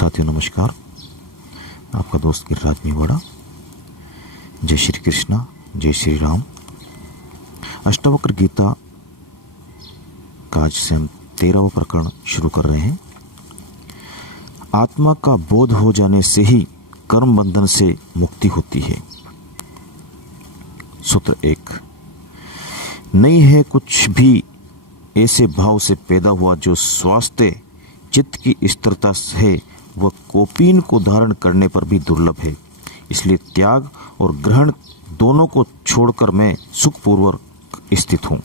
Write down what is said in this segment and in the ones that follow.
साथियों नमस्कार। आपका दोस्त गिरिराज मेवाड़ा। जय श्री कृष्णा, जय श्री राम। अष्टावक्र गीता का आज से हम 13वां प्रकरण शुरू कर रहे हैं। आत्मा का बोध हो जाने से ही कर्म बंधन से मुक्ति होती है। सूत्र 1। नहीं है कुछ भी ऐसे भाव से पैदा हुआ जो स्वास्थ्य चित्त की स्थिरता है, वह कोपीन को धारण करने पर भी दुर्लभ है। इसलिए त्याग और ग्रहण दोनों को छोड़कर मैं सुखपूर्वक स्थित हूँ।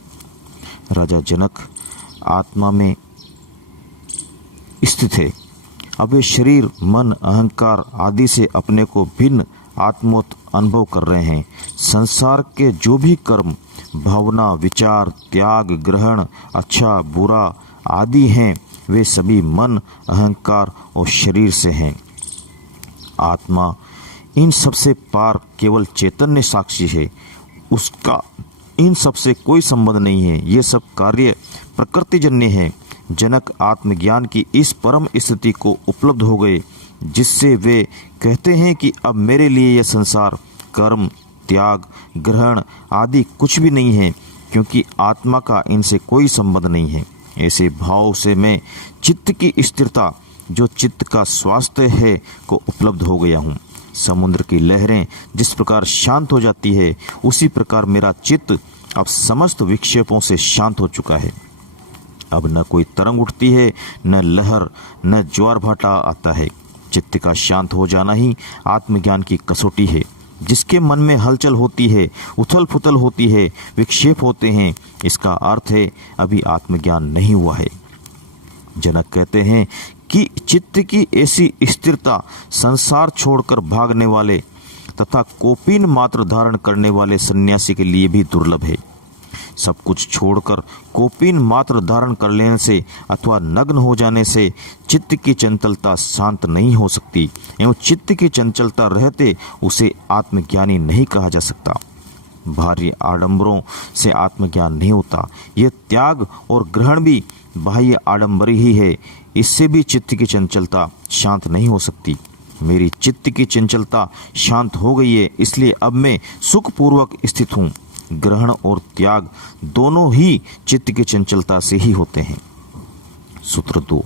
राजा जनक आत्मा में स्थित है। अब वे शरीर, मन, अहंकार आदि से अपने को भिन्न आत्मोत अनुभव कर रहे हैं। संसार के जो भी कर्म, भावना, विचार, त्याग, ग्रहण, अच्छा बुरा आदि हैं, वे सभी मन, अहंकार और शरीर से हैं। आत्मा इन सबसे पार केवल चैतन्य साक्षी है। उसका इन सबसे कोई संबंध नहीं है। ये सब कार्य प्रकृतिजन्य है। जनक आत्मज्ञान की इस परम स्थिति को उपलब्ध हो गए, जिससे वे कहते हैं कि अब मेरे लिए यह संसार, कर्म, त्याग, ग्रहण आदि कुछ भी नहीं है, क्योंकि आत्मा का इनसे कोई संबंध नहीं है। ऐसे भाव से मैं चित्त की स्थिरता, जो चित्त का स्वास्थ्य है, को उपलब्ध हो गया हूँ। समुद्र की लहरें जिस प्रकार शांत हो जाती है, उसी प्रकार मेरा चित्त अब समस्त विक्षेपों से शांत हो चुका है। अब न कोई तरंग उठती है, न लहर, न ज्वार भाटा आता है। चित्त का शांत हो जाना ही आत्मज्ञान की कसौटी है। जिसके मन में हलचल होती है, उथल पुथल होती है, विक्षेप होते हैं, इसका अर्थ है अभी आत्मज्ञान नहीं हुआ है। जनक कहते हैं कि चित्त की ऐसी स्थिरता संसार छोड़कर भागने वाले तथा कोपीन मात्र धारण करने वाले सन्यासी के लिए भी दुर्लभ है। सब कुछ छोड़कर कोपीन मात्र धारण कर लेने से अथवा नग्न हो जाने से चित्त की चंचलता शांत नहीं हो सकती, एवं चित्त की चंचलता रहते उसे आत्मज्ञानी नहीं कहा जा सकता। बाह्य आडंबरों से आत्मज्ञान नहीं होता। यह त्याग और ग्रहण भी बाह्य आडंबर ही है। इससे भी चित्त की चंचलता शांत नहीं हो सकती। मेरी चित्त की चंचलता शांत हो गई है, इसलिए अब मैं सुखपूर्वक स्थित हूँ। ग्रहण और त्याग दोनों ही चित्त की चंचलता से ही होते हैं। सूत्र 2।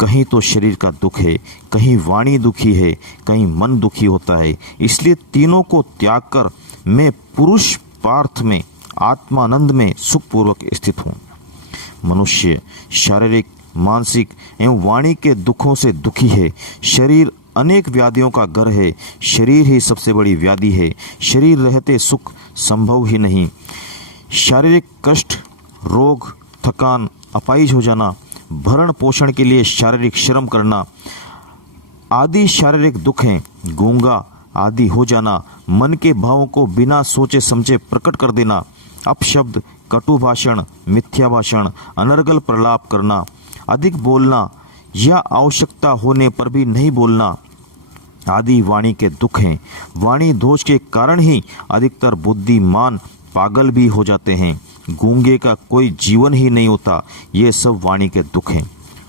कहीं तो शरीर का दुख है, कहीं वाणी दुखी है, कहीं मन दुखी होता है। इसलिए तीनों को त्याग कर मैं पुरुष पार्थ में आत्मानंद में सुखपूर्वक स्थित हूँ। मनुष्य शारीरिक, मानसिक एवं वाणी के दुखों से दुखी है। शरीर अनेक व्याधियों का घर है। शरीर ही सबसे बड़ी व्याधि है। शरीर रहते सुख संभव ही नहीं। शारीरिक कष्ट, रोग, थकान, अपाहिज हो जाना, भरण पोषण के लिए शारीरिक श्रम करना आदि शारीरिक दुख हैं। गूंगा आदि हो जाना, मन के भावों को बिना सोचे समझे प्रकट कर देना, अपशब्द, कटु भाषण, मिथ्या भाषण, अनर्गल प्रलाप करना, अधिक बोलना या आवश्यकता होने पर भी नहीं बोलना आदि वाणी के दुख हैं। वाणी दोष के कारण ही अधिकतर बुद्धिमान पागल भी हो जाते हैं। गूंगे का कोई जीवन ही नहीं होता। ये सब वाणी के दुख हैं।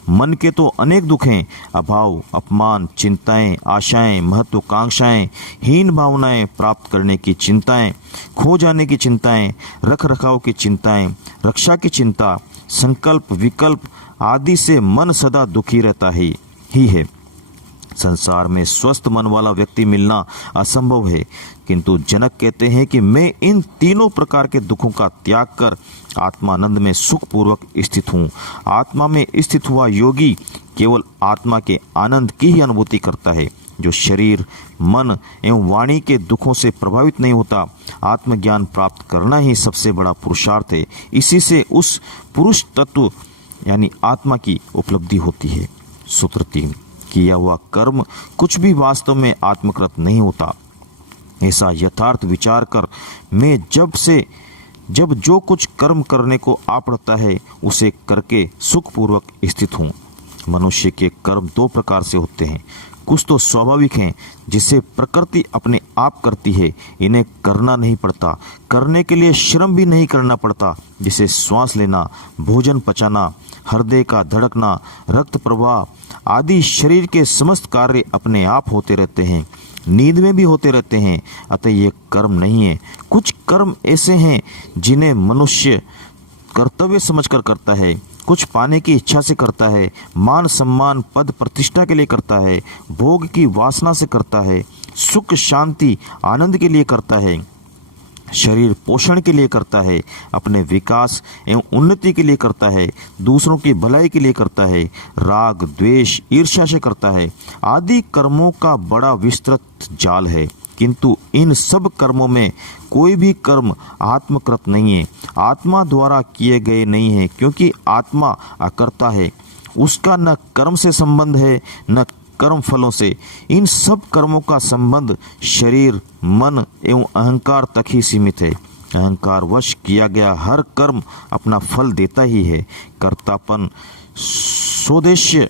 मन के तो अनेक दुख हैं। अभाव, अपमान, चिंताएं, आशाएं, महत्वाकांक्षाएं, हीन भावनाएं, प्राप्त करने की चिंताएं, खो जाने की चिंताएं, रख रखाव की चिंताएं, रक्षा की चिंता, संकल्प, विकल्प आदि से मन सदा दुखी रहता ही है। संसार में स्वस्थ मन वाला व्यक्ति मिलना असंभव है, किंतु जनक कहते हैं कि मैं इन तीनों प्रकार के दुखों का त्याग कर आत्मानंद में सुखपूर्वक स्थित हूँ। आत्मा में स्थित हुआ योगी केवल आत्मा के आनंद की ही अनुभूति करता है। जो शरीर, मन एवं वाणी के दुखों से प्रभावित नहीं होता, आत्मज्ञान प्राप्त करना ही सबसे बड़ा पुरुषार्थ है। इसी से उस पुरुष तत्व यानी आत्मा की उपलब्धि होती है। सूत्र 3। किया हुआ कर्म कुछ भी वास्तव में आत्मकृत नहीं होता। ऐसा यथार्थ विचार कर मैं जब जो कुछ कर्म करने को आ पड़ता है, उसे करके सुखपूर्वक स्थित हूँ। मनुष्य के कर्म 2 प्रकार से होते हैं। कुछ तो स्वाभाविक हैं, जिसे प्रकृति अपने आप करती है, इन्हें करना नहीं पड़ता, करने के लिए श्रम भी नहीं करना पड़ता, जिसे श्वास लेना, भोजन पचाना, हृदय का धड़कना, रक्त प्रवाह आदि शरीर के समस्त कार्य अपने आप होते रहते हैं, नींद में भी होते रहते हैं, अतः ये कर्म नहीं है। कुछ कर्म ऐसे हैं जिन्हें मनुष्य कर्तव्य समझकर करता है, कुछ पाने की इच्छा से करता है, मान सम्मान पद प्रतिष्ठा के लिए करता है, भोग की वासना से करता है, सुख शांति आनंद के लिए करता है, शरीर पोषण के लिए करता है, अपने विकास एवं उन्नति के लिए करता है, दूसरों की भलाई के लिए करता है, राग द्वेष ईर्ष्या से करता है। आदि कर्मों का बड़ा विस्तृत जाल है, किंतु इन सब कर्मों में कोई भी कर्म आत्मकृत नहीं है, आत्मा द्वारा किए गए नहीं है, क्योंकि आत्मा अकर्ता है, उसका न कर्म से संबंध है न कर्म फलों से। इन सब कर्मों का संबंध शरीर मन एवं अहंकार तक ही सीमित है। अहंकार वश किया गया हर कर्म अपना फल देता ही है। कर्तापन स्वोद्देश्य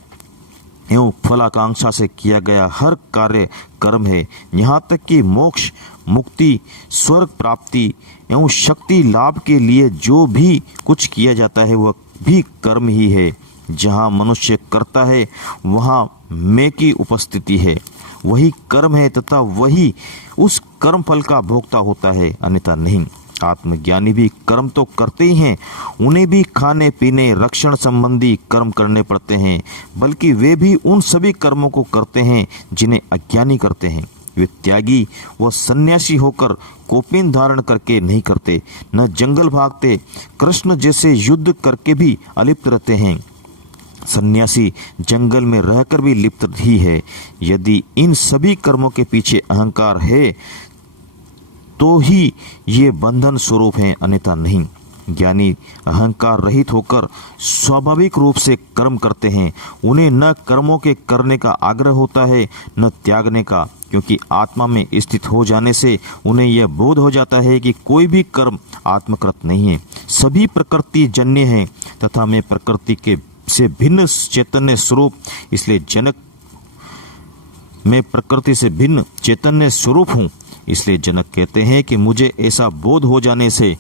एवं फलाकांक्षा से किया गया हर कार्य कर्म है। यहाँ तक कि मोक्ष मुक्ति स्वर्ग प्राप्ति एवं शक्ति लाभ के लिए जो भी कुछ किया जाता है वह भी कर्म ही है। जहाँ मनुष्य करता है वहाँ मैं की उपस्थिति है, वही कर्म है तथा वही उस कर्म फल का भोक्ता होता है, अन्यथा नहीं। आत्मज्ञानी भी कर्म तो करते ही हैं, उन्हें भी खाने पीने रक्षण संबंधी कर्म करने पड़ते हैं, बल्कि वे भी उन सभी कर्मों को करते हैं जिन्हें अज्ञानी करते हैं। वे त्यागी व सन्यासी होकर कोपिन धारण करके नहीं करते, न जंगल भागते, कृष्ण जैसे युद्ध करके भी अलिप्त रहते हैं। सन्यासी जंगल में रहकर भी लिप्त ही है। यदि इन सभी कर्मों के पीछे अहंकार है तो ही ये बंधन स्वरूप हैं, अन्यथा नहीं। ज्ञानी अहंकार रहित होकर स्वाभाविक रूप से कर्म करते हैं। उन्हें न कर्मों के करने का आग्रह होता है न त्यागने का, क्योंकि आत्मा में स्थित हो जाने से उन्हें यह बोध हो जाता है कि कोई भी कर्म आत्मकृत नहीं है, सभी प्रकृति जन्य है तथा मैं प्रकृति के से भिन्न चैतन्य स्वरूप, इसलिए जनक मैं प्रकृति से भिन्न चैतन्य स्वरूप हूँ। इसलिए जनक कहते हैं कि मुझे ऐसा बोध हो जाने से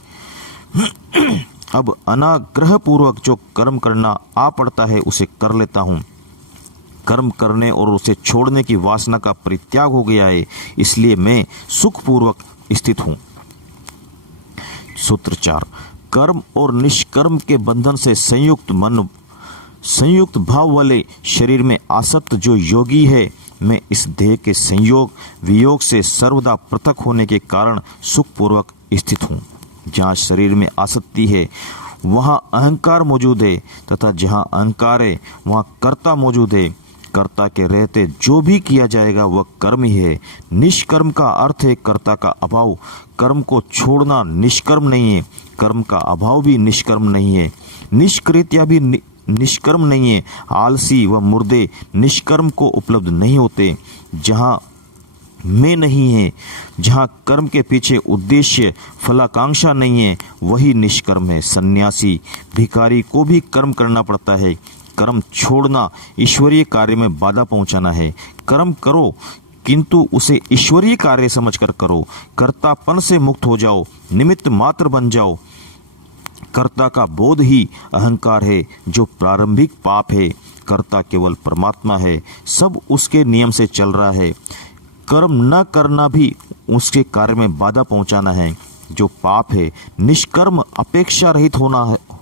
अब अनाग्रह पूर्वक जो कर्म करना आ पड़ता है उसे कर लेता हूँ। कर्म करने और उसे छोड़ने की वासना का परित्याग हो गया है, इसलिए मैं सुखपूर्वक स्थित हूँ। सूत्र 4। कर्म और निष्कर्म के बंधन से संयुक्त भाव वाले शरीर में आसक्त जो योगी है, मैं इस देह के संयोग वियोग से सर्वदा पृथक होने के कारण सुखपूर्वक स्थित हूँ। जहाँ शरीर में आसक्ति है वहाँ अहंकार मौजूद है, तथा जहाँ अहंकार है वहाँ कर्ता मौजूद है। कर्ता के रहते जो भी किया जाएगा वह कर्म ही है। निष्कर्म का अर्थ है कर्ता का अभाव। कर्म को छोड़ना निष्कर्म नहीं है, कर्म का अभाव भी निष्कर्म नहीं है। निष्कृत्या भी निष्कर्म नहीं है। आलसी व मुर्दे निष्कर्म को उपलब्ध नहीं होते। जहाँ मैं नहीं है, जहाँ कर्म के पीछे उद्देश्य फलाकांक्षा नहीं है, वही निष्कर्म है। सन्यासी भिखारी को भी कर्म करना पड़ता है। कर्म छोड़ना ईश्वरीय कार्य में बाधा पहुंचाना है। कर्म करो किंतु उसे ईश्वरीय कार्य समझकर करो। कर्तापन से मुक्त हो जाओ, निमित्त मात्र बन जाओ। कर्ता का बोध ही अहंकार है, जो प्रारंभिक पाप है। कर्ता केवल परमात्मा है, सब उसके नियम से चल रहा है। कर्म न करना भी उसके कार्य में बाधा पहुंचाना है, जो पाप है। निष्कर्म अपेक्षा रहित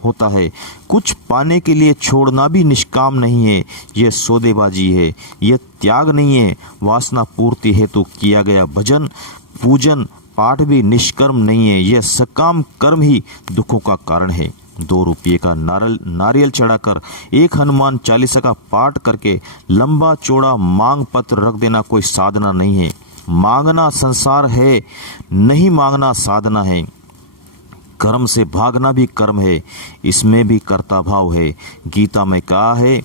होता है। कुछ पाने के लिए छोड़ना भी निष्काम नहीं है, यह सौदेबाजी है, यह त्याग नहीं है। वासना पूर्ति हेतु किया गया भजन पूजन पाठ भी निष्कर्म नहीं है, यह सकाम कर्म ही दुखों का कारण है। 2 रुपये का नारियल चढ़ाकर 1 हनुमान चालीसा का पाठ करके लंबा चौड़ा मांग पत्र रख देना कोई साधना नहीं है। मांगना संसार है, नहीं मांगना साधना है। कर्म से भागना भी कर्म है, इसमें भी कर्ता भाव है। गीता में कहा है,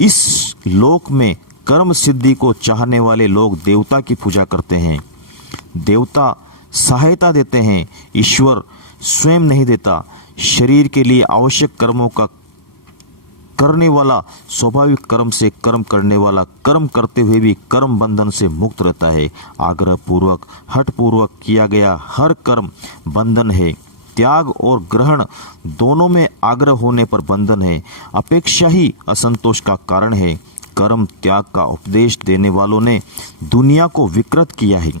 इस लोक में कर्म सिद्धि को चाहने वाले लोग देवता की पूजा करते हैं। देवता सहायता देते हैं, ईश्वर स्वयं नहीं देता। शरीर के लिए आवश्यक कर्मों का करने वाला स्वाभाविक कर्म से कर्म करने वाला कर्म करते हुए भी कर्म बंधन से मुक्त रहता है। आग्रह पूर्वक हठ पूर्वक किया गया हर कर्म बंधन है। त्याग और ग्रहण दोनों में आग्रह होने पर बंधन है। अपेक्षा ही असंतोष का कारण है। कर्म त्याग का उपदेश देने वालों ने दुनिया को विकृत किया है।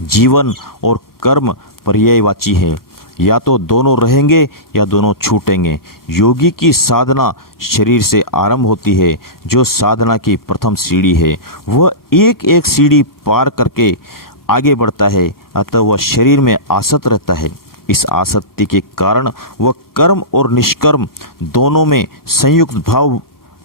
जीवन और कर्म पर्यायवाची है, या तो दोनों रहेंगे या दोनों छूटेंगे। योगी की साधना शरीर से आरंभ होती है, जो साधना की प्रथम सीढ़ी है। वह एक एक सीढ़ी पार करके आगे बढ़ता है, अतः वह शरीर में आसक्त रहता है। इस आसक्ति के कारण वह कर्म और निष्कर्म दोनों में संयुक्त भाव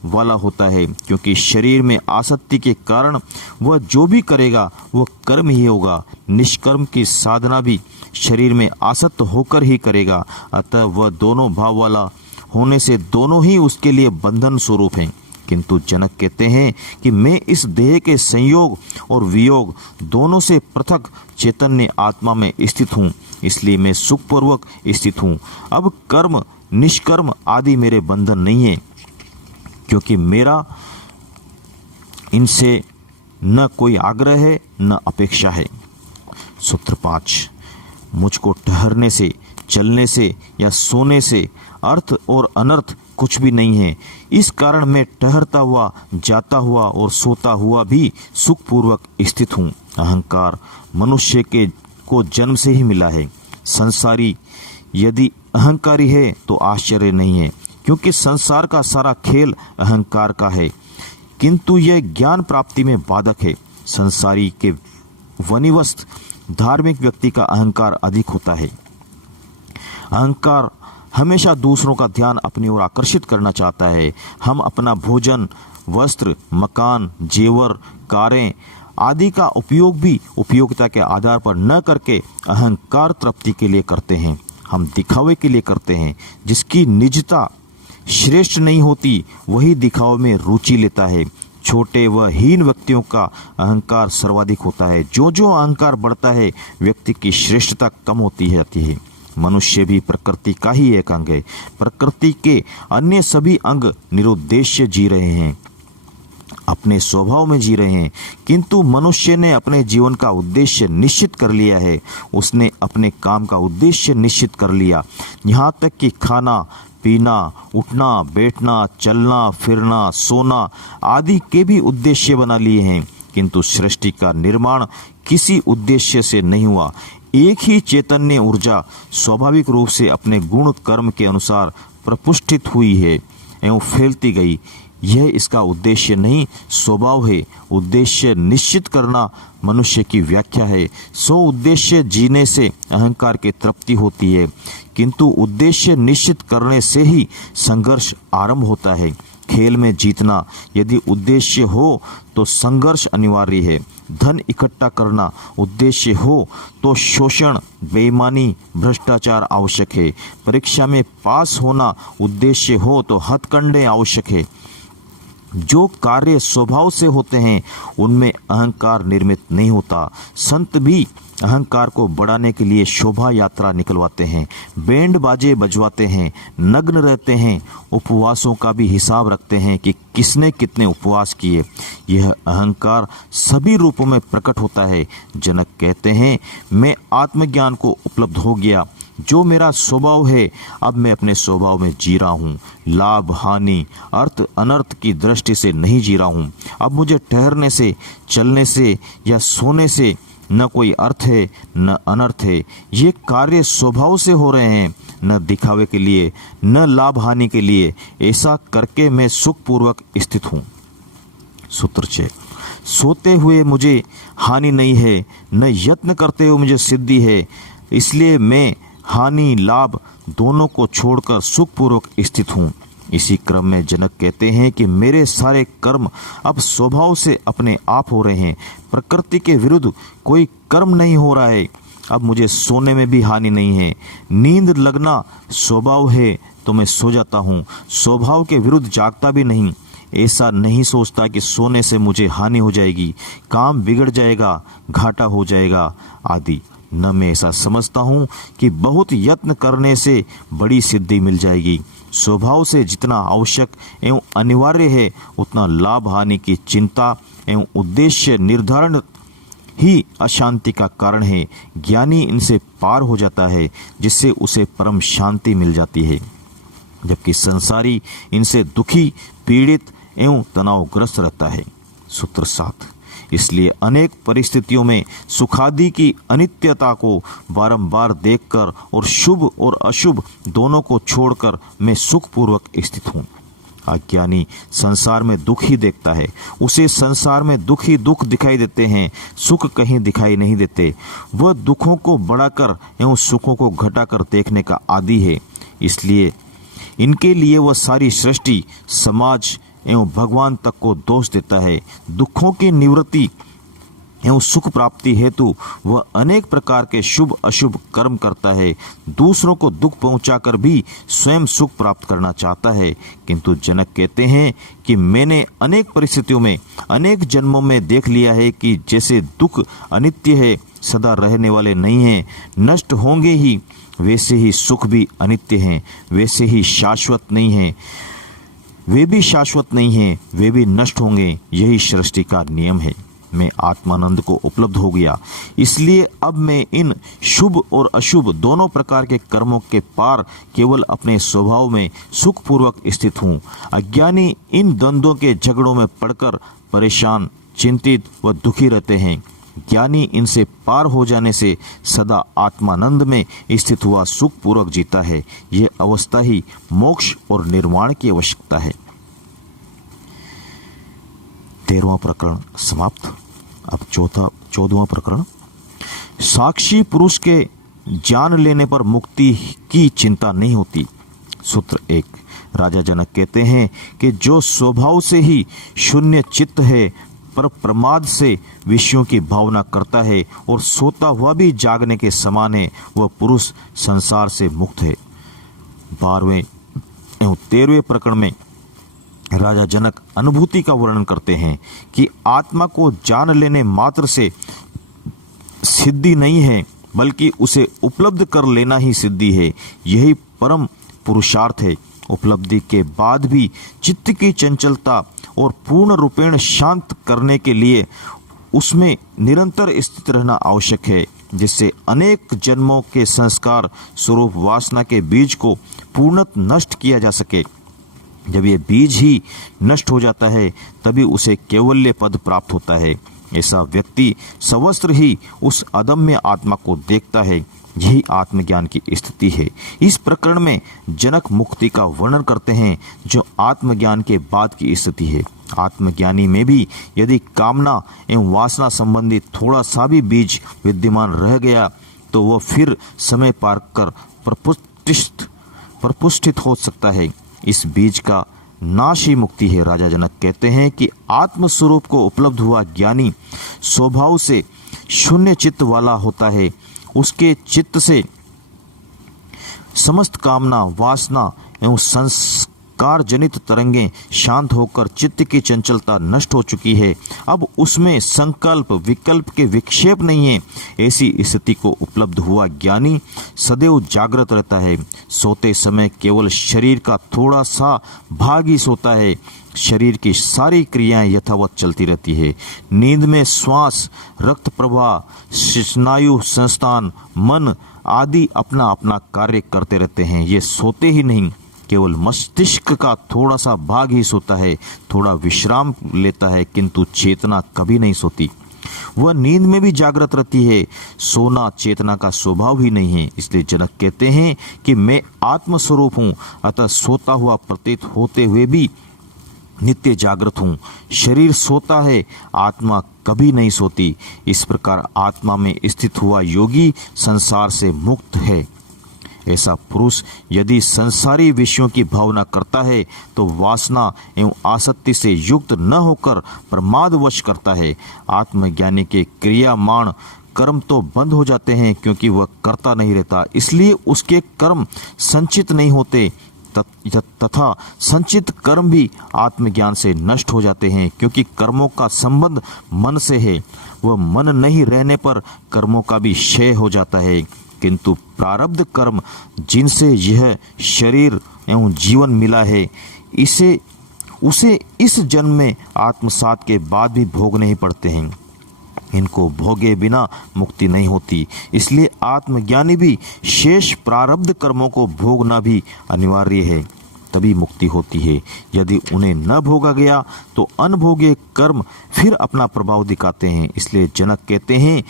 वाला होता है, क्योंकि शरीर में आसक्ति के कारण वह जो भी करेगा वह कर्म ही होगा। निष्कर्म की साधना भी शरीर में आसक्त होकर ही करेगा, अतः वह दोनों भाव वाला होने से दोनों ही उसके लिए बंधन स्वरूप हैं। किंतु जनक कहते हैं कि मैं इस देह के संयोग और वियोग दोनों से पृथक चैतन्य आत्मा में स्थित हूँ, इसलिए मैं सुखपूर्वक स्थित हूँ। अब कर्म निष्कर्म आदि मेरे बंधन नहीं है, क्योंकि मेरा इनसे न कोई आग्रह है न अपेक्षा है। सूत्र 5, मुझको ठहरने से, चलने से या सोने से अर्थ और अनर्थ कुछ भी नहीं है। इस कारण मैं ठहरता हुआ, जाता हुआ और सोता हुआ भी सुखपूर्वक स्थित हूँ। अहंकार मनुष्य के को जन्म से ही मिला है। संसारी यदि अहंकारी है तो आश्चर्य नहीं है, क्योंकि संसार का सारा खेल अहंकार का है, किंतु यह ज्ञान प्राप्ति में बाधक है। संसारी के वनिवस्त धार्मिक व्यक्ति का अहंकार अधिक होता है। अहंकार हमेशा दूसरों का ध्यान अपनी ओर आकर्षित करना चाहता है। हम अपना भोजन, वस्त्र, मकान, जेवर, कारें आदि का उपयोग भी उपयोगिता के आधार पर न करके अहंकार तृप्ति के लिए करते हैं। हम दिखावे के लिए करते हैं। जिसकी निजता श्रेष्ठ नहीं होती वही दिखावे में रुचि लेता है। छोटे व हीन व्यक्तियों का अहंकार सर्वाधिक होता है। जो जो अहंकार बढ़ता है व्यक्ति की श्रेष्ठता कम होती जाती है। मनुष्य भी प्रकृति का ही एक अंग है। प्रकृति के अन्य सभी अंग निरुद्देश्य जी रहे हैं, अपने स्वभाव में जी रहे हैं, किंतु मनुष्य ने अपने जीवन का उद्देश्य निश्चित कर लिया है। उसने अपने काम का उद्देश्य निश्चित कर लिया, यहाँ तक कि खाना पीना, उठना बैठना, चलना फिरना, सोना आदि के भी उद्देश्य बना लिए हैं। किंतु सृष्टि का निर्माण किसी उद्देश्य से नहीं हुआ। एक ही चैतन्य ऊर्जा स्वाभाविक रूप से अपने गुण कर्म के अनुसार प्रपुष्टित हुई है एवं फैलती गई। यह इसका उद्देश्य नहीं, स्वभाव है। उद्देश्य निश्चित करना मनुष्य की व्याख्या है। सो उद्देश्य जीने से अहंकार की तृप्ति होती है, किंतु उद्देश्य निश्चित करने से ही संघर्ष आरंभ होता है। खेल में जीतना यदि उद्देश्य हो तो संघर्ष अनिवार्य है। धन इकट्ठा करना उद्देश्य हो तो शोषण, बेईमानी, भ्रष्टाचार आवश्यक है। परीक्षा में पास होना उद्देश्य हो तो हथकंडे आवश्यक है। जो कार्य स्वभाव से होते हैं उनमें अहंकार निर्मित नहीं होता। संत भी अहंकार को बढ़ाने के लिए शोभा यात्रा निकलवाते हैं, बैंड बाजे बजवाते हैं, नग्न रहते हैं, उपवासों का भी हिसाब रखते हैं कि किसने कितने उपवास किए। यह अहंकार सभी रूपों में प्रकट होता है। जनक कहते हैं, मैं आत्मज्ञान को उपलब्ध हो गया। जो मेरा स्वभाव है अब मैं अपने स्वभाव में जी रहा हूँ। लाभ हानि, अर्थ अनर्थ की दृष्टि से नहीं जी रहा हूँ। अब मुझे ठहरने से, चलने से या सोने से न कोई अर्थ है न अनर्थ है। ये कार्य स्वभाव से हो रहे हैं, न दिखावे के लिए न लाभ हानि के लिए। ऐसा करके मैं सुखपूर्वक स्थित हूँ। सूत्र 6, सोते हुए मुझे हानि नहीं है, न यत्न करते हुए मुझे सिद्धि है, इसलिए मैं हानि लाभ दोनों को छोड़कर सुखपूर्वक स्थित हूँ। इसी क्रम में जनक कहते हैं कि मेरे सारे कर्म अब स्वभाव से अपने आप हो रहे हैं। प्रकृति के विरुद्ध कोई कर्म नहीं हो रहा है। अब मुझे सोने में भी हानि नहीं है। नींद लगना स्वभाव है तो मैं सो जाता हूँ। स्वभाव के विरुद्ध जागता भी नहीं। ऐसा नहीं सोचता कि सोने से मुझे हानि हो जाएगी, काम बिगड़ जाएगा, घाटा हो जाएगा आदि। न मैं ऐसा समझता हूँ कि बहुत यत्न करने से बड़ी सिद्धि मिल जाएगी। स्वभाव से जितना आवश्यक एवं अनिवार्य है उतना लाभ हानि की चिंता एवं उद्देश्य निर्धारण ही अशांति का कारण है। ज्ञानी इनसे पार हो जाता है, जिससे उसे परम शांति मिल जाती है, जबकि संसारी इनसे दुखी, पीड़ित एवं तनावग्रस्त रहता है। सूत्र 7, इसलिए अनेक परिस्थितियों में सुखादि की अनित्यता को बारंबार देखकर और शुभ और अशुभ दोनों को छोड़कर मैं सुखपूर्वक स्थित हूँ। अज्ञानी संसार में दुख ही देखता है, उसे संसार में दुख ही दुख दिखाई देते हैं, सुख कहीं दिखाई नहीं देते। वह दुखों को बढ़ाकर एवं सुखों को घटाकर देखने का आदी है, इसलिए इनके लिए वह सारी सृष्टि, समाज एवं भगवान तक को दोष देता है। दुखों की निवृत्ति एवं सुख प्राप्ति हेतु वह अनेक प्रकार के शुभ अशुभ कर्म करता है। दूसरों को दुख पहुंचाकर भी स्वयं सुख प्राप्त करना चाहता है। किंतु जनक कहते हैं कि मैंने अनेक परिस्थितियों में अनेक जन्मों में देख लिया है कि जैसे दुख अनित्य है, सदा रहने वाले नहीं हैं, नष्ट होंगे ही, वैसे ही सुख भी अनित्य हैं, वैसे ही शाश्वत नहीं हैं। वे भी शाश्वत नहीं हैं, वे भी नष्ट होंगे। यही सृष्टि का नियम है। मैं आत्मानंद को उपलब्ध हो गया, इसलिए अब मैं इन शुभ और अशुभ दोनों प्रकार के कर्मों के पार केवल अपने स्वभाव में सुखपूर्वक स्थित हूँ। अज्ञानी इन द्वंद्वों के झगड़ों में पड़कर परेशान, चिंतित व दुखी रहते हैं। ज्ञानी इनसे पार हो जाने से सदा आत्मानंद में स्थित हुआ सुखपूर्वक जीता है। यह अवस्था ही मोक्ष और निर्वाण की आवश्यकता है। 13वां प्रकरण समाप्त। अब 14वां प्रकरण। साक्षी पुरुष के जान लेने पर मुक्ति की चिंता नहीं होती। सूत्र 1, राजा जनक कहते हैं कि जो स्वभाव से ही शून्य चित्त है, पर प्रमाद से विषयों की भावना करता है और सोता हुआ भी जागने के समान है, वह पुरुष संसार से मुक्त है। 12वें एवं 13वें प्रकरण में राजा जनक अनुभूति का वर्णन करते हैं कि आत्मा को जान लेने मात्र से सिद्धि नहीं है, बल्कि उसे उपलब्ध कर लेना ही सिद्धि है। यही परम पुरुषार्थ है। उपलब्धि के बाद भी चित्त की चंचलता और पूर्ण रूपेण शांत करने के लिए उसमें निरंतर स्थित रहना आवश्यक है, जिससे अनेक जन्मों के संस्कार स्वरूप वासना के बीज को पूर्णतः नष्ट किया जा सके। जब ये बीज ही नष्ट हो जाता है, तभी उसे कैवल्य पद प्राप्त होता है। ऐसा व्यक्ति सवस्त्र ही उस अदम्य आत्मा को देखता है। यही आत्मज्ञान की स्थिति है। इस प्रकरण में जनक मुक्ति का वर्णन करते हैं, जो आत्मज्ञान के बाद की स्थिति है। आत्मज्ञानी में भी यदि कामना एवं वासना संबंधी थोड़ा सा भी बीज विद्यमान रह गया, तो वह फिर समय पार कर प्रपुष्टित हो सकता है। इस बीज का नाश ही मुक्ति है। राजा जनक कहते हैं कि आत्मस्वरूप को उपलब्ध हुआ ज्ञानी स्वभाव से शून्य चित्त वाला होता है। उसके चित्त से समस्त कामना, वासना एवं संस्कार जनित तरंगें शांत होकर चित्त की चंचलता नष्ट हो चुकी है। अब उसमें संकल्प विकल्प के विक्षेप नहीं है। ऐसी स्थिति को उपलब्ध हुआ ज्ञानी सदैव जागृत रहता है। सोते समय केवल शरीर का थोड़ा सा भाग ही सोता है। शरीर की सारी क्रियाएं यथावत चलती रहती है। नींद में श्वास, रक्त प्रवाह, स्नायु संस्थान, मन आदि अपना अपना कार्य करते रहते हैं। ये सोते ही नहीं, केवल मस्तिष्क का थोड़ा सा भाग ही सोता है, थोड़ा विश्राम लेता है, किंतु चेतना कभी नहीं सोती। वह नींद में भी जागृत रहती है। सोना चेतना का स्वभाव ही नहीं है। इसलिए जनक कहते हैं कि मैं आत्मस्वरूप हूँ, अतः सोता हुआ प्रतीत होते हुए भी नित्य जागृत हूँ। शरीर सोता है, आत्मा कभी नहीं सोती। इस प्रकार आत्मा में स्थित हुआ योगी संसार से मुक्त है। ऐसा पुरुष यदि संसारी विषयों की भावना करता है, तो वासना एवं आसक्ति से युक्त न होकर प्रमादवश करता है। आत्मज्ञानी के क्रियामाण कर्म तो बंद हो जाते हैं, क्योंकि वह करता नहीं रहता, इसलिए उसके कर्म संचित नहीं होते, तथा संचित कर्म भी आत्मज्ञान से नष्ट हो जाते हैं, क्योंकि कर्मों का संबंध मन से है। वह मन नहीं रहने पर कर्मों का भी क्षय हो जाता है। किंतु प्रारब्ध कर्म जिनसे यह शरीर एवं जीवन मिला है, उसे इस जन्म में आत्मसात के बाद भी भोगने ही पड़ते हैं। इनको भोगे बिना मुक्ति नहीं होती। इसलिए आत्मज्ञानी भी शेष प्रारब्ध कर्मों को भोगना भी अनिवार्य है। तभी मुक्ति होती है। यदि उन्हें न भोगा गया तो अनभोगे कर्म फिर अपना प्रभाव दिखाते हैं। इसलिए जनक कहते हैं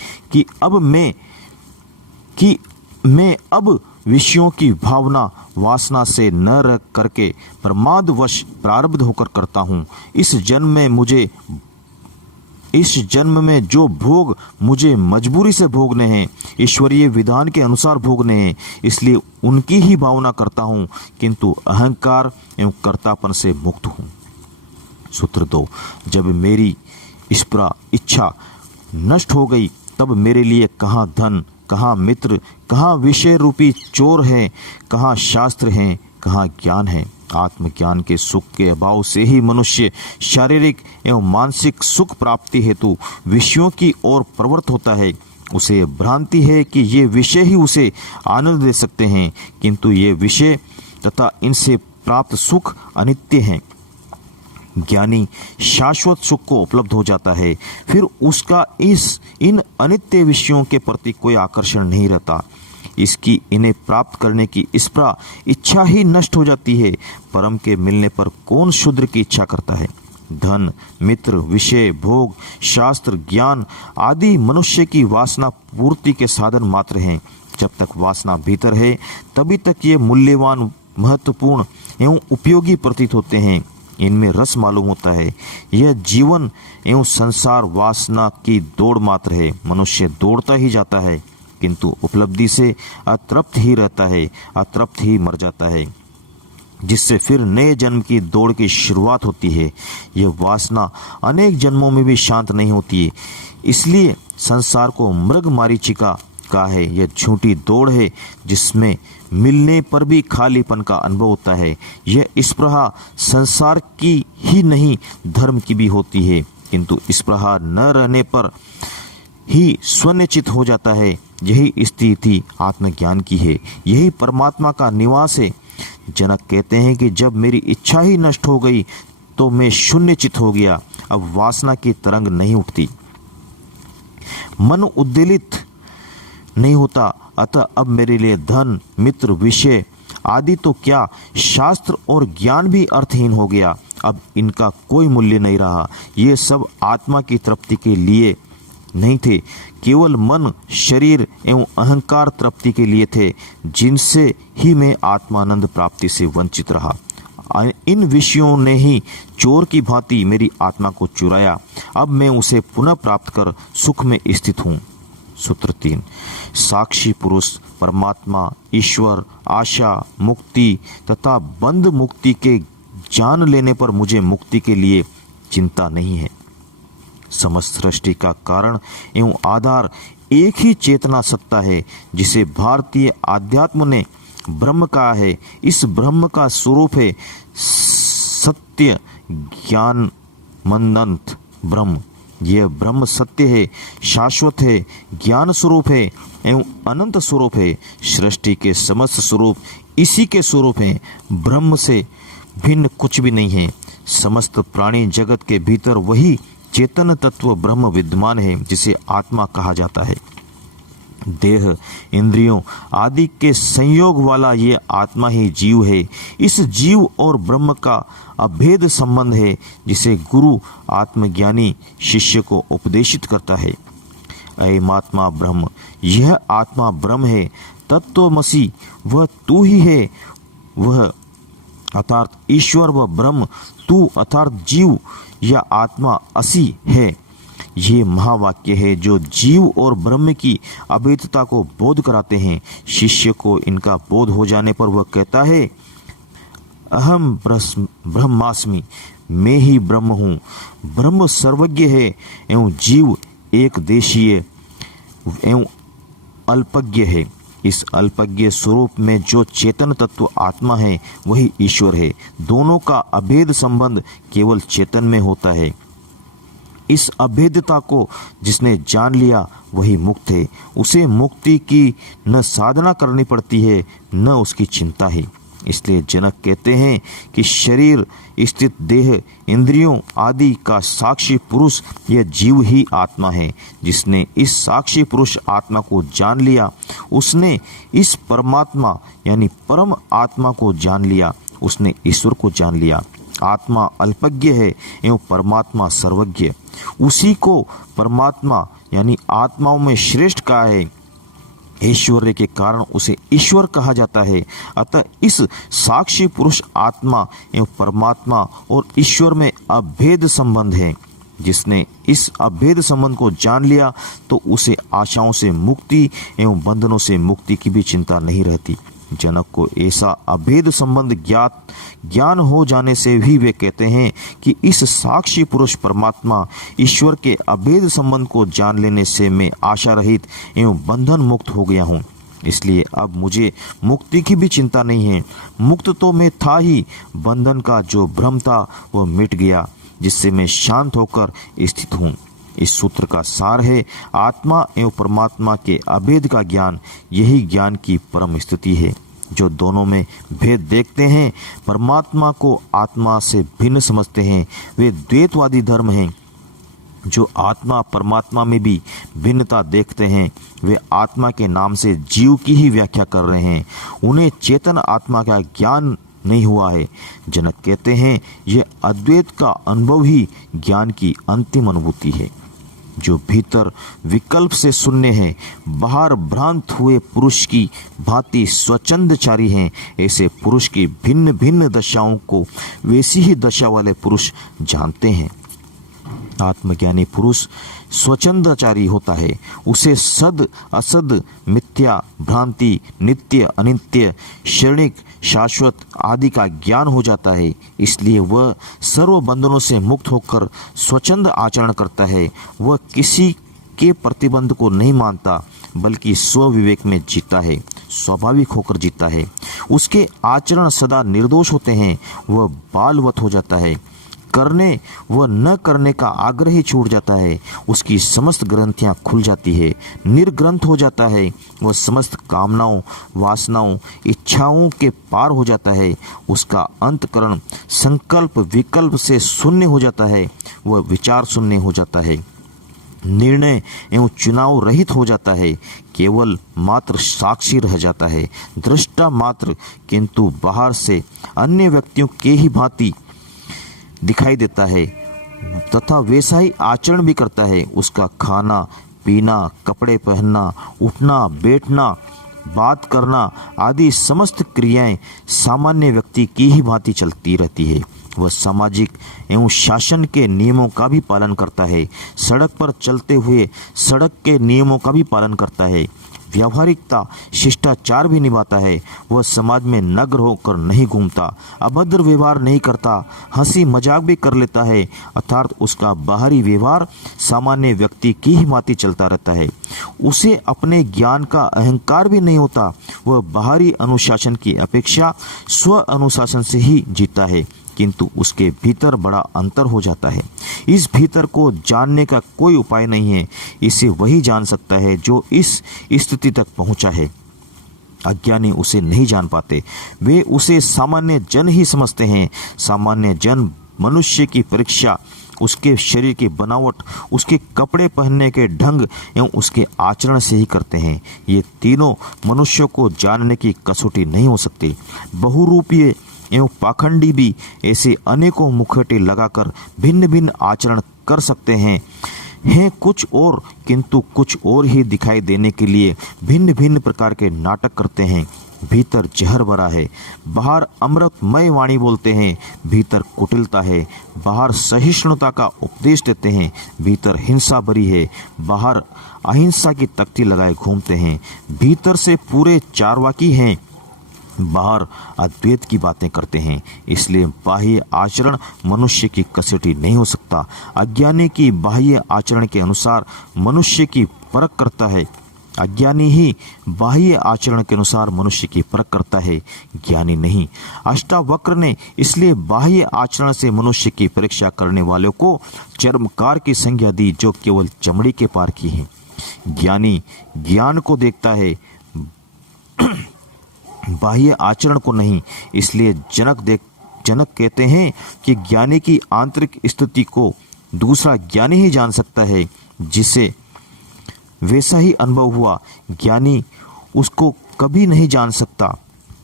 कि मैं अब विषयों की भावना वासना से न रह करके प्रमादवश प्रारब्ध होकर करता हूँ। इस जन्म में जो भोग मुझे मजबूरी से भोगने हैं, ईश्वरीय विधान के अनुसार भोगने हैं, इसलिए उनकी ही भावना करता हूँ, किंतु अहंकार एवं कर्तापन से मुक्त हूँ। सूत्र 2, जब मेरी इच्छा नष्ट हो गई तब मेरे लिए कहाँ धन, कहाँ मित्र, कहाँ विषय रूपी चोर है, कहाँ शास्त्र हैं, कहाँ ज्ञान है। आत्मज्ञान के सुख के अभाव से ही मनुष्य शारीरिक एवं मानसिक सुख प्राप्ति हेतु विषयों की ओर प्रवृत्त होता है। उसे भ्रांति है कि ये विषय ही उसे आनंद दे सकते हैं, किंतु ये विषय तथा इनसे प्राप्त सुख अनित्य हैं। ज्ञानी शाश्वत सुख को उपलब्ध हो जाता है, फिर उसका इन अनित्य विषयों के प्रति कोई आकर्षण नहीं रहता। इसकी इन्हें प्राप्त करने की इच्छा ही नष्ट हो जाती है। परम के मिलने पर कौन शूद्र की इच्छा करता है? धन, मित्र, विषय, भोग, शास्त्र, ज्ञान आदि मनुष्य की वासना पूर्ति के साधन मात्र हैं। जब तक वासना भीतर है तभी तक ये मूल्यवान, महत्वपूर्ण एवं उपयोगी प्रतीत होते हैं। इनमें रस मालूम होता है। यह जीवन एवं संसार वासना की दौड़ मात्र है। मनुष्य दौड़ता ही जाता है, किंतु उपलब्धि से अतृप्त ही रहता है, अतृप्त ही मर जाता है, जिससे फिर नए जन्म की दौड़ की शुरुआत होती है। यह वासना अनेक जन्मों में भी शांत नहीं होती है। इसलिए संसार को मृग मारीचिका का है। यह झूठी दौड़ है जिसमें मिलने पर भी खालीपन का अनुभव होता है। यह स्पृहा संसार की ही नहीं, धर्म की भी होती है, किंतु स्पृहा न रहने पर ही स्वनिश्चित हो जाता है। यही स्थिति आत्मज्ञान की है, यही परमात्मा का निवास है। जनक कहते हैं कि जब मेरी इच्छा ही नष्ट हो गई तो मैं शून्यचित हो गया। अब वासना की तरंग नहीं उठती, मन उद्वेलित नहीं होता। अतः अब मेरे लिए धन, मित्र, विषय आदि तो क्या, शास्त्र और ज्ञान भी अर्थहीन हो गया। अब इनका कोई मूल्य नहीं रहा। ये सब आत्मा की तृप्ति के लिए नहीं थे, केवल मन, शरीर एवं अहंकार तृप्ति के लिए थे, जिनसे ही मैं आत्मानंद प्राप्ति से वंचित रहा। इन विषयों ने ही चोर की भांति मेरी आत्मा को चुराया। अब मैं उसे पुनः प्राप्त कर सुख में स्थित हूँ। सूत्र 3, साक्षी पुरुष परमात्मा, ईश्वर, आशा, मुक्ति तथा बंध मुक्ति के जान लेने पर मुझे मुक्ति के लिए चिंता नहीं है। समस्त सृष्टि का कारण एवं आधार एक ही चेतना सत्ता है, जिसे भारतीय आध्यात्म ने ब्रह्म कहा है। इस ब्रह्म का स्वरूप है सत्य, ज्ञान, मनंत ब्रह्म। यह ब्रह्म सत्य है, शाश्वत है, ज्ञान स्वरूप है एवं अनंत स्वरूप है। सृष्टि के समस्त स्वरूप इसी के स्वरूप हैं। ब्रह्म से भिन्न कुछ भी नहीं है। समस्त प्राणी जगत के भीतर वही चेतन तत्व ब्रह्म विद्यमान है, जिसे आत्मा कहा जाता है। देह, इंद्रियों आदि के संयोग वाला ये आत्मा ही जीव है। इस जीव और ब्रह्म का अभेद संबंध है, जिसे गुरु आत्मज्ञानी शिष्य को उपदेशित करता है। अयमात्मा ब्रह्म, यह आत्मा ब्रह्म है। तत्वमसि, वह तू ही है। वह अर्थात ईश्वर व ब्रह्म, तू अर्थात जीव या आत्मा असी है। ये महावाक्य है जो जीव और ब्रह्म की अभेदता को बोध कराते हैं। शिष्य को इनका बोध हो जाने पर वह कहता है, अहम ब्रह्मास्मि, मैं ही ब्रह्म हूँ। ब्रह्म सर्वज्ञ है एवं जीव एक देशीय एवं अल्पज्ञ है। इस अल्पज्ञ स्वरूप में जो चेतन तत्व आत्मा है वही ईश्वर है। दोनों का अभेद संबंध केवल चेतन में होता है। इस अभेदता को जिसने जान लिया वही मुक्त है। उसे मुक्ति की न साधना करनी पड़ती है, न उसकी चिंता है। इसलिए जनक कहते हैं कि शरीर स्थित देह, इंद्रियों आदि का साक्षी पुरुष यह जीव ही आत्मा है। जिसने इस साक्षी पुरुष आत्मा को जान लिया, उसने इस परमात्मा यानी परम आत्मा को जान लिया। उसने ईश्वर को जान लिया। आत्मा अल्पज्ञ है एवं परमात्मा सर्वज्ञ। उसी को परमात्मा यानी आत्माओं में श्रेष्ठ कहा है। ऐश्वर्य के कारण उसे ईश्वर कहा जाता है। अतः इस साक्षी पुरुष आत्मा एवं परमात्मा और ईश्वर में अभेद संबंध है। जिसने इस अभेद संबंध को जान लिया तो उसे आशाओं से मुक्ति एवं बंधनों से मुक्ति की भी चिंता नहीं रहती। जनक को ऐसा अभेद संबंध ज्ञान हो जाने से भी वे कहते हैं कि इस साक्षी पुरुष परमात्मा ईश्वर के अभेद संबंध को जान लेने से मैं आशा रहित एवं बंधन मुक्त हो गया हूँ। इसलिए अब मुझे मुक्ति की भी चिंता नहीं है। मुक्त तो मैं था ही, बंधन का जो भ्रम था वह मिट गया, जिससे मैं शांत होकर स्थित हूँ। इस सूत्र का सार है आत्मा एवं परमात्मा के अभेद का ज्ञान। यही ज्ञान की परम स्थिति है। जो दोनों में भेद देखते हैं, परमात्मा को आत्मा से भिन्न समझते हैं, वे द्वैतवादी धर्म हैं। जो आत्मा परमात्मा में भी भिन्नता देखते हैं, वे आत्मा के नाम से जीव की ही व्याख्या कर रहे हैं। उन्हें चेतन आत्मा का ज्ञान नहीं हुआ है। जनक कहते हैं यह अद्वैत का अनुभव ही ज्ञान की अंतिम अनुभूति है। जो भीतर विकल्प से शून्य है, बाहर भ्रांत हुए पुरुष की भांति स्वच्छंदचारी हैं। ऐसे पुरुष की भिन्न भिन्न दशाओं को वैसी ही दशा वाले पुरुष जानते हैं। आत्मज्ञानी पुरुष स्वच्छंदाचारी होता है। उसे सद असद, मिथ्या, भ्रांति, नित्य अनित्य, क्षणिक, शाश्वत आदि का ज्ञान हो जाता है। इसलिए वह सर्व बंधनों से मुक्त होकर स्वच्छंद आचरण करता है। वह किसी के प्रतिबंध को नहीं मानता, बल्कि स्व विवेक में जीता है, स्वाभाविक होकर जीता है। उसके आचरण सदा निर्दोष होते हैं। वह बालवत हो जाता है। करने व न करने का आग्रह ही छूट जाता है। उसकी समस्त ग्रंथियां खुल जाती है, निर्ग्रंथ हो जाता है। वह समस्त कामनाओं, वासनाओं, इच्छाओं के पार हो जाता है। उसका अंतकरण संकल्प विकल्प से शून्य हो जाता है। वह विचार शून्य हो जाता है, निर्णय एवं चुनाव रहित हो जाता है। केवल मात्र साक्षी रह जाता है, दृष्टा मात्र, किंतु बाहर से अन्य व्यक्तियों के ही भांति दिखाई देता है तथा वैसा ही आचरण भी करता है। उसका खाना पीना, कपड़े पहनना, उठना बैठना, बात करना आदि समस्त क्रियाएं सामान्य व्यक्ति की ही भांति चलती रहती है। वह सामाजिक एवं शासन के नियमों का भी पालन करता है। सड़क पर चलते हुए सड़क के नियमों का भी पालन करता है। व्यावहारिकता, शिष्टाचार भी निभाता है। वह समाज में नग्न होकर नहीं घूमता, अभद्र व्यवहार नहीं करता, हंसी मजाक भी कर लेता है। अर्थात उसका बाहरी व्यवहार सामान्य व्यक्ति की ही भांति चलता रहता है। उसे अपने ज्ञान का अहंकार भी नहीं होता। वह बाहरी अनुशासन की अपेक्षा स्व अनुशासन से ही जीता है, किंतु उसके भीतर बड़ा अंतर हो जाता है। इस भीतर को जानने का कोई उपाय नहीं है। इसे वही जान सकता है जो इस स्थिति तक पहुंचा है। अज्ञानी उसे नहीं जान पाते। वे उसे सामान्य जन ही समझते हैं। सामान्य जन मनुष्य की परीक्षा उसके शरीर की बनावट, उसके कपड़े पहनने के ढंग एवं उसके आचरण से ही करते हैं। ये तीनों मनुष्यों को जानने की कसौटी नहीं हो सकती। बहुरूपीय एवं पाखंडी भी ऐसे अनेकों मुखौटे लगाकर भिन्न भिन्न आचरण कर सकते हैं कुछ और, किंतु कुछ और ही दिखाई देने के लिए भिन्न भिन्न प्रकार के नाटक करते हैं। भीतर जहर भरा है, बाहर अमृतमय वाणी बोलते हैं। भीतर कुटिलता है, बाहर सहिष्णुता का उपदेश देते हैं। भीतर हिंसा भरी है, बाहर अहिंसा की तख्ती लगाए घूमते हैं। भीतर से पूरे चारवाकी हैं, बाहर अद्वैत की बातें करते हैं। इसलिए बाह्य आचरण मनुष्य की कसौटी नहीं हो सकता। अज्ञानी की बाह्य आचरण के अनुसार मनुष्य की परख करता है। अज्ञानी ही बाह्य आचरण के अनुसार मनुष्य की परख करता है, ज्ञानी नहीं। अष्टावक्र ने इसलिए बाह्य आचरण से मनुष्य की परीक्षा करने वालों को चर्मकार की संज्ञा दी, जो केवल चमड़ी के पार की है। ज्ञानी ज्ञान को देखता है, बाह्य आचरण को नहीं। इसलिए जनक कहते हैं कि ज्ञानी की आंतरिक स्थिति को दूसरा ज्ञानी ही जान सकता है। जिसे वैसा ही अनुभव हुआ, ज्ञानी उसको कभी नहीं जान सकता।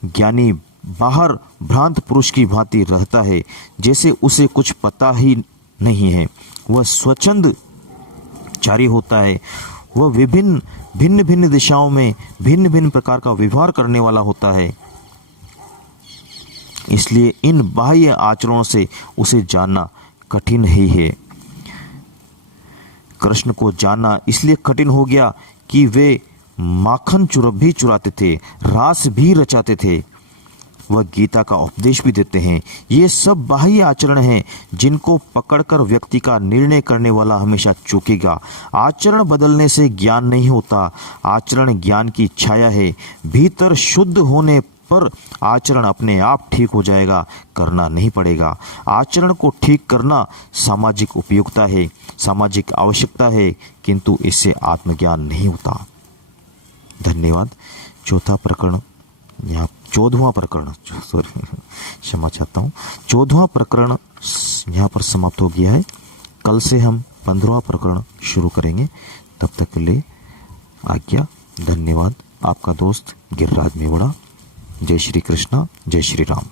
ज्ञानी बाहर भ्रांत पुरुष की भांति रहता है, जैसे उसे कुछ पता ही नहीं है। वह स्वच्छंद चारी होता है। वह भिन्न भिन्न दिशाओं में भिन्न भिन्न प्रकार का व्यवहार करने वाला होता है। इसलिए इन बाह्य आचरणों से उसे जानना कठिन ही है। कृष्ण को जानना इसलिए कठिन हो गया कि वे माखन भी चुराते थे, रास भी रचाते थे। वह गीता का उपदेश भी देते हैं। ये सब बाह्य आचरण हैं जिनको पकड़कर व्यक्ति का निर्णय करने वाला हमेशा चूकेगा। आचरण बदलने से ज्ञान नहीं होता, आचरण ज्ञान की छाया है। भीतर शुद्ध होने पर आचरण अपने आप ठीक हो जाएगा, करना नहीं पड़ेगा। आचरण को ठीक करना सामाजिक उपयोगिता है, सामाजिक आवश्यकता है, किंतु इससे आत्मज्ञान नहीं होता। धन्यवाद। चौथा प्रकरण, यहाँ 14वां प्रकरण, सॉरी क्षमा चाहता हूँ, 14वां प्रकरण यहाँ पर समाप्त हो गया है। कल से हम 15वां प्रकरण शुरू करेंगे। तब तक के लिए आज्ञा। धन्यवाद। आपका दोस्त गिरिराज मेवड़ा। जय श्री कृष्णा, जय श्री राम।